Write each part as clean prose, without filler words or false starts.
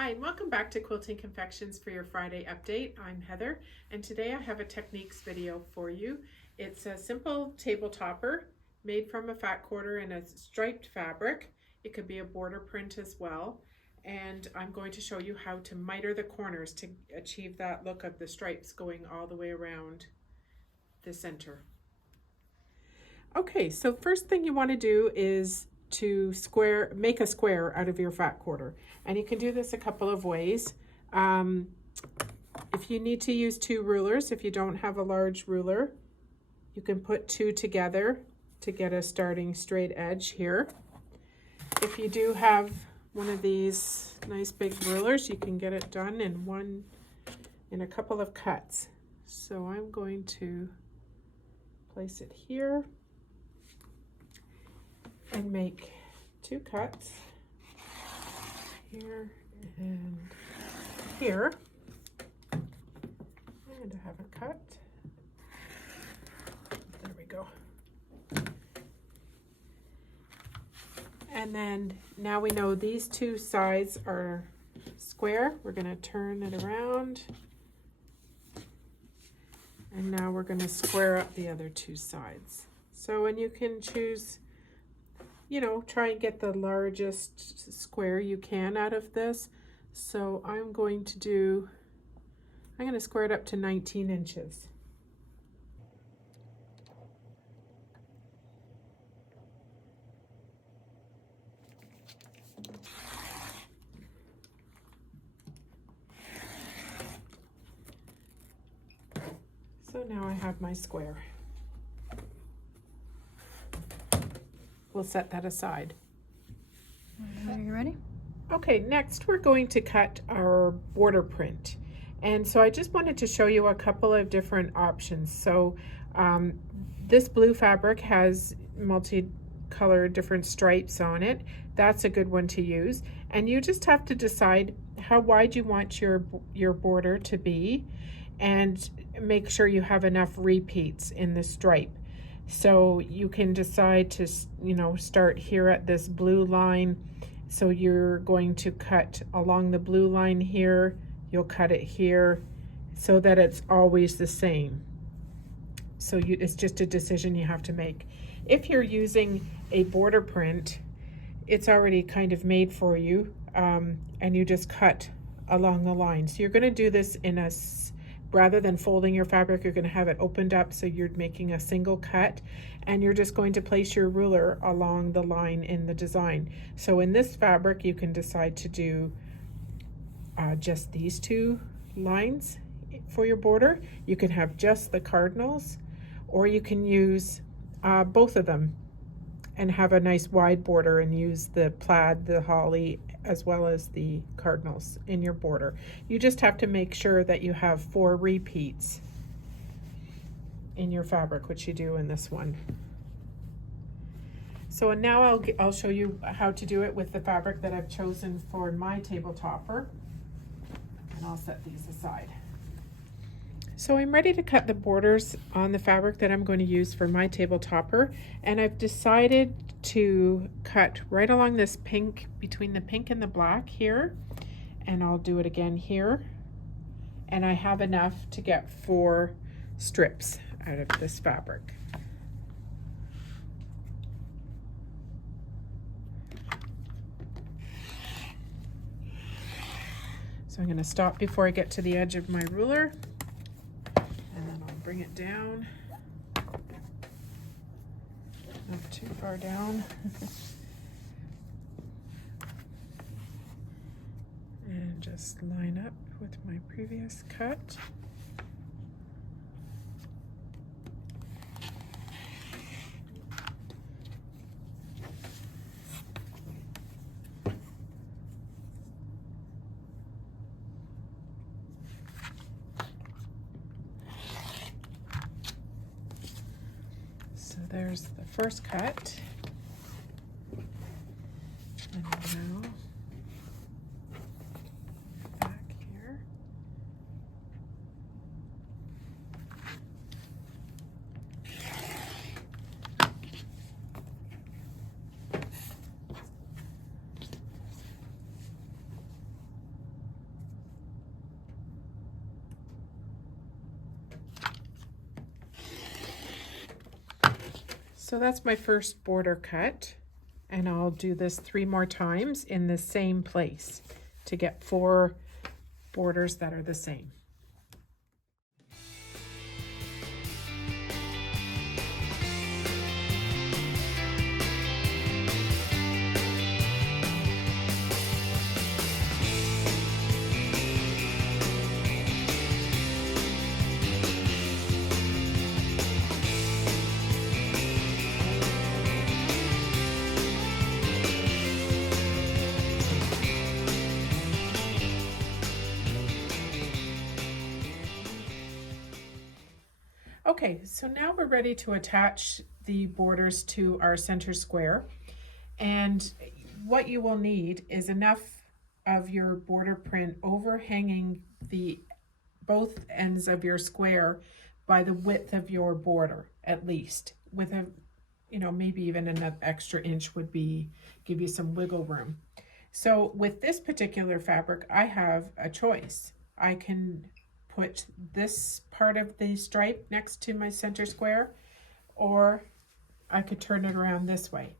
Hi, and welcome back to Quilting Confections for your Friday update. I'm Heather, and today I have a techniques video for you. It's a simple table topper made from a fat quarter in a striped fabric. It could be a border print as well. And I'm going to show you how to miter the corners to achieve that look of the stripes going all the way around the center. Okay, so first thing you want to do is to make a square out of your fat quarter, and you can do this a couple of ways. If you need to use two rulers, if you don't have a large ruler, you can put two together to get a starting straight edge here. If you do have one of these nice big rulers, you can get it done in a couple of cuts. So I'm going to place it here and make two cuts here and here, and I haven't cut. There we go. And then now we know these two sides are square. We're going to turn it around, and now we're going to square up the other two sides. So, and you can choose, try and get the largest square you can out of this. So I'm going to square it up to 19 inches. So now I have my square. We'll set that aside. Are you ready? Okay, next we're going to cut our border print. And so I just wanted to show you a couple of different options. So this blue fabric has multicolored different stripes on it. That's a good one to use. And you just have to decide how wide you want your border to be and make sure you have enough repeats in the stripe. So you can decide to, start here at this blue line. So you're going to cut along the blue line here, you'll cut it here so that it's always the same. So it's just a decision you have to make. If you're using a border print, it's already kind of made for you, and you just cut along the line. So you're going to do this rather than folding your fabric, you're going to have it opened up, so you're making a single cut, and you're just going to place your ruler along the line in the design. So in this fabric, you can decide to do just these two lines for your border. You can have just the cardinals, or you can use both of them and have a nice wide border and use the plaid, the holly, as well as the cardinals in your border. You just have to make sure that you have 4 repeats in your fabric, which you do in this one. So now I'll show you how to do it with the fabric that I've chosen for my table topper, and I'll set these aside. So I'm ready to cut the borders on the fabric that I'm going to use for my table topper, and I've decided to cut right along this pink, between the pink and the black here, and I'll do it again here, and I have enough to get 4 strips out of this fabric. So I'm going to stop before I get to the edge of my ruler, and then I'll bring it down, not too far down, and just line up with my previous cut. So there's the first cut, and now back here. So that's my first border cut, and I'll do this 3 more times in the same place to get 4 borders that are the same. Okay, so now we're ready to attach the borders to our center square. And what you will need is enough of your border print overhanging the both ends of your square by the width of your border, at least. With a, maybe even an extra inch would give you some wiggle room. So with this particular fabric, I have a choice. I can put this part of the stripe next to my center square, or I could turn it around this way.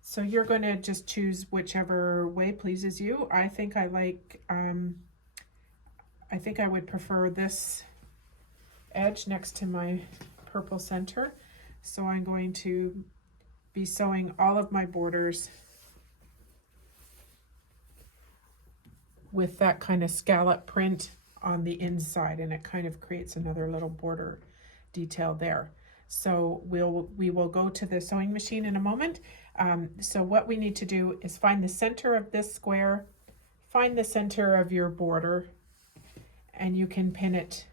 So you're going to just choose whichever way pleases you. I think I would prefer this edge next to my purple center. So I'm going to be sewing all of my borders with that kind of scallop print on the inside, and it kind of creates another little border detail there. So we will go to the sewing machine in a moment. So what we need to do is find the center of this square, find the center of your border, and you can pin it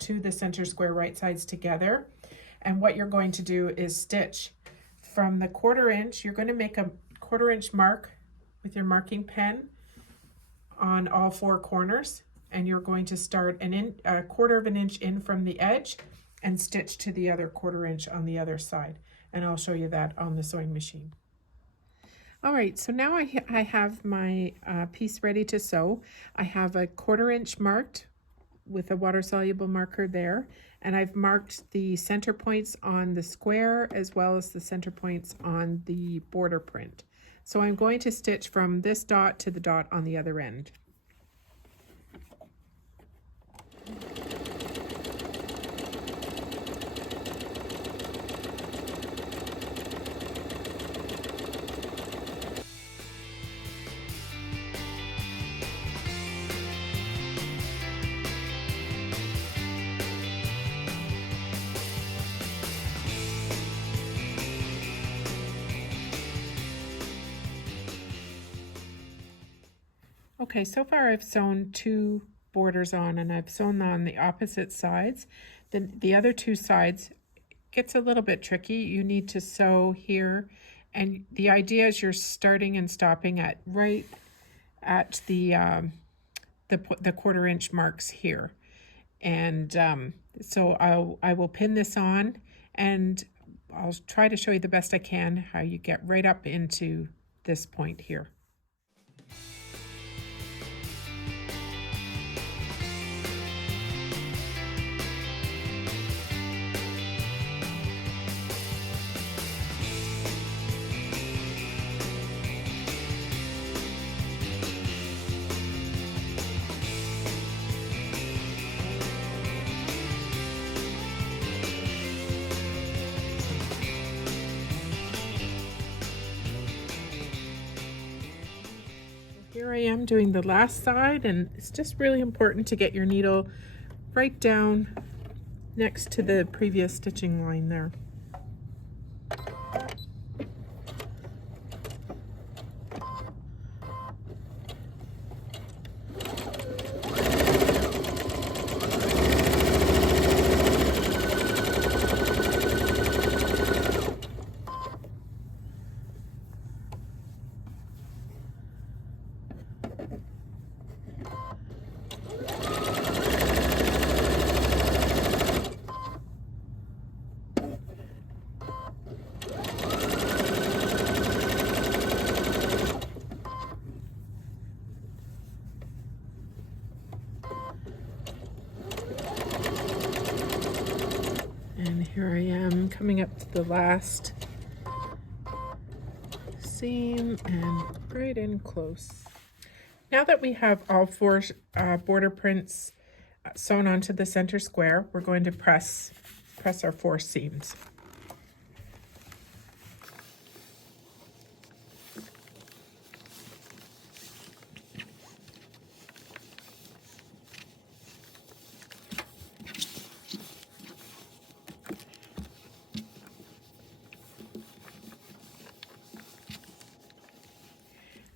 to the center square right sides together. And what you're going to do is stitch from the 1/4 inch. You're going to make a 1/4 inch mark with your marking pen on all 4 corners, and you're going to start a 1/4 inch in from the edge and stitch to the other 1/4 inch on the other side. And I'll show you that on the sewing machine. All right, so now I have my piece ready to sew. I have a 1/4 inch marked with a water-soluble marker there, and I've marked the center points on the square as well as the center points on the border print. So I'm going to stitch from this dot to the dot on the other end. Okay, so far I've sewn 2 borders on, and I've sewn on the opposite sides. Then the other 2 sides gets a little bit tricky. You need to sew here, and the idea is you're starting and stopping at right at the 1/4 inch marks here. And so I will pin this on, and I'll try to show you the best I can how you get right up into this point here. Here I am doing the last side, and it's just really important to get your needle right down next to the previous stitching line there. Here I am coming up to the last seam and right in close. Now that we have all four border prints sewn onto the center square, we're going to press our 4 seams.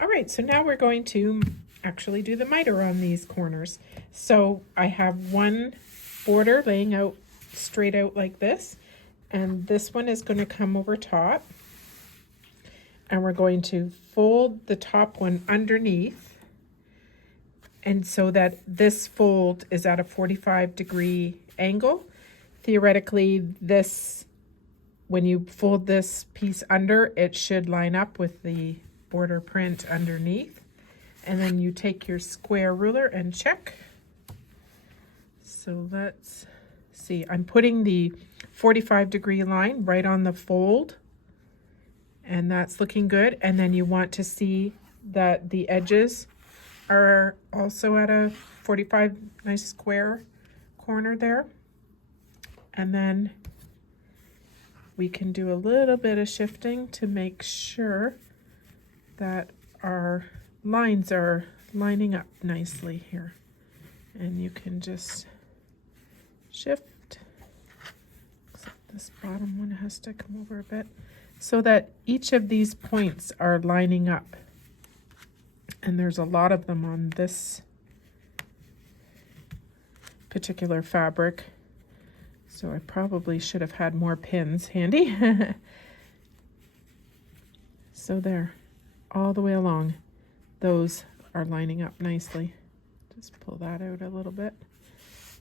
All right, so now we're going to actually do the miter on these corners. So I have one border laying out straight out like this, and this one is going to come over top, and we're going to fold the top one underneath, and so that this fold is at a 45-degree angle. Theoretically, this, when you fold this piece under, it should line up with the border print underneath. And then you take your square ruler and check. So let's see, I'm putting the 45-degree line right on the fold, and that's looking good. And then you want to see that the edges are also at a 45 nice square corner there. And then we can do a little bit of shifting to make sure that our lines are lining up nicely here. And you can just shift. Except this bottom one has to come over a bit so that each of these points are lining up. And there's a lot of them on this particular fabric. So I probably should have had more pins handy. So there, all the way along, those are lining up nicely. Just pull that out a little bit.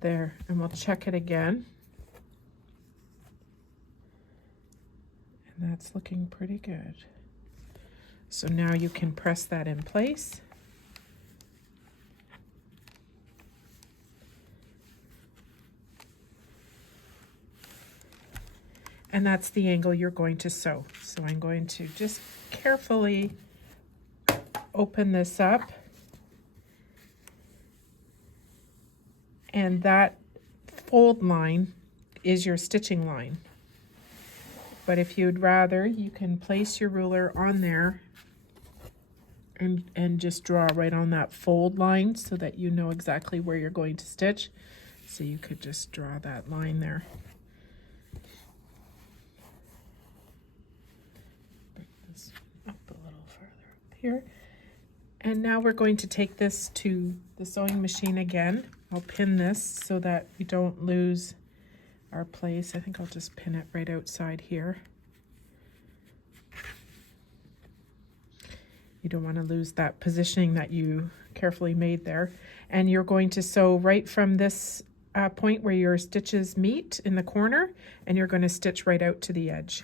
There, and we'll check it again. And that's looking pretty good. So now you can press that in place. And that's the angle you're going to sew. So I'm going to just carefully open this up. And that fold line is your stitching line. But if you'd rather, you can place your ruler on there and just draw right on that fold line so that you know exactly where you're going to stitch. So you could just draw that line there. Here. And now we're going to take this to the sewing machine again. I'll pin this so that we don't lose our place. I think I'll just pin it right outside here. You don't want to lose that positioning that you carefully made there. And you're going to sew right from this point where your stitches meet in the corner, and you're going to stitch right out to the edge.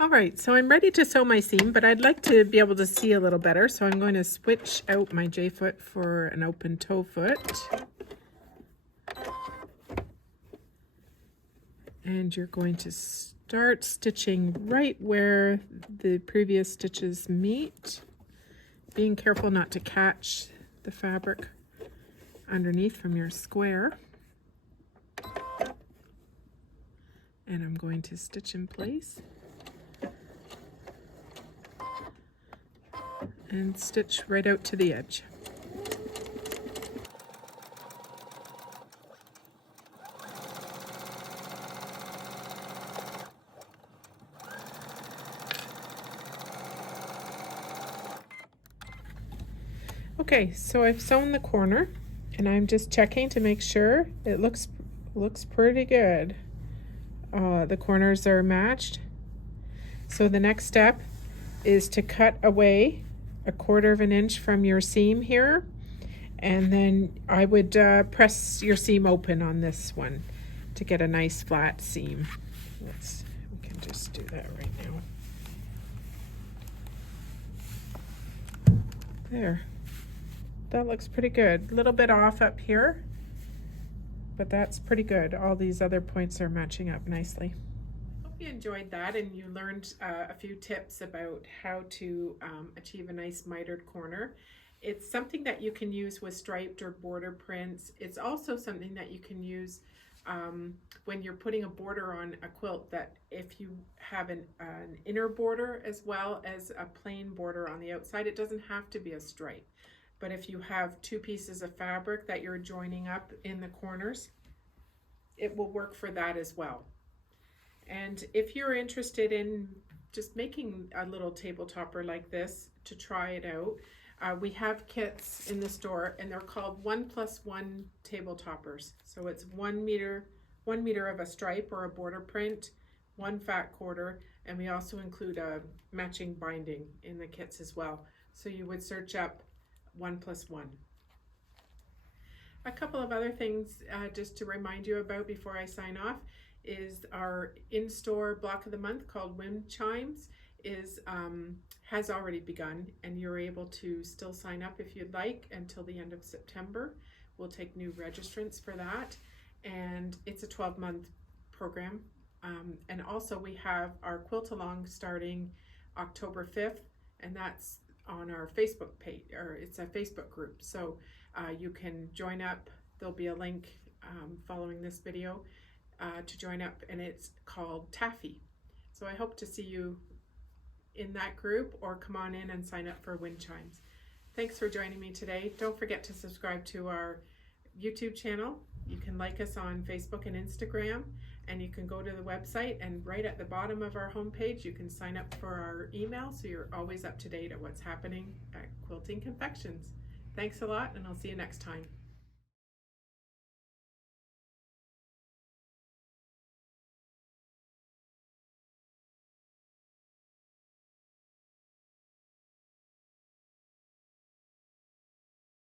All right, so I'm ready to sew my seam, but I'd like to be able to see a little better, so I'm going to switch out my J-foot for an open toe foot. And you're going to start stitching right where the previous stitches meet, being careful not to catch the fabric underneath from your square. And I'm going to stitch in place. And stitch right out to the edge. Okay, so I've sewn the corner, and I'm just checking to make sure it looks pretty good. The corners are matched. So the next step is to cut away 1/4 of an inch from your seam here, and then I would press your seam open on this one to get a nice flat seam. We can just do that right now. There, that looks pretty good. A little bit off up here, but that's pretty good. All these other points are matching up nicely. Hope you enjoyed that and you learned a few tips about how to achieve a nice mitered corner. It's something that you can use with striped or border prints. It's also something that you can use when you're putting a border on a quilt, that if you have an inner border as well as a plain border on the outside, it doesn't have to be a stripe. But if you have two pieces of fabric that you're joining up in the corners, it will work for that as well. And if you're interested in just making a little table topper like this to try it out, we have kits in the store and they're called 1+1 table toppers. So it's 1 meter of a stripe or a border print, 1 fat quarter, and we also include a matching binding in the kits as well. So you would search up 1+1. A couple of other things just to remind you about before I sign off is our in-store block of the month called Wind Chimes has already begun, and you're able to still sign up if you'd like until the end of September. We'll take new registrants for that, and it's a 12-month program. And also we have our quilt along starting October 5th, and that's on our Facebook page, or it's a Facebook group. So you can join up. There'll be a link following this video to join up, and it's called Taffy. So I hope to see you in that group, or come on in and sign up for Wind Chimes. Thanks for joining me today. Don't forget to subscribe to our YouTube channel. You can like us on Facebook and Instagram, and you can go to the website, and right at the bottom of our homepage you can sign up for our email so you're always up to date at what's happening at Quilting Confections. Thanks a lot, and I'll see you next time.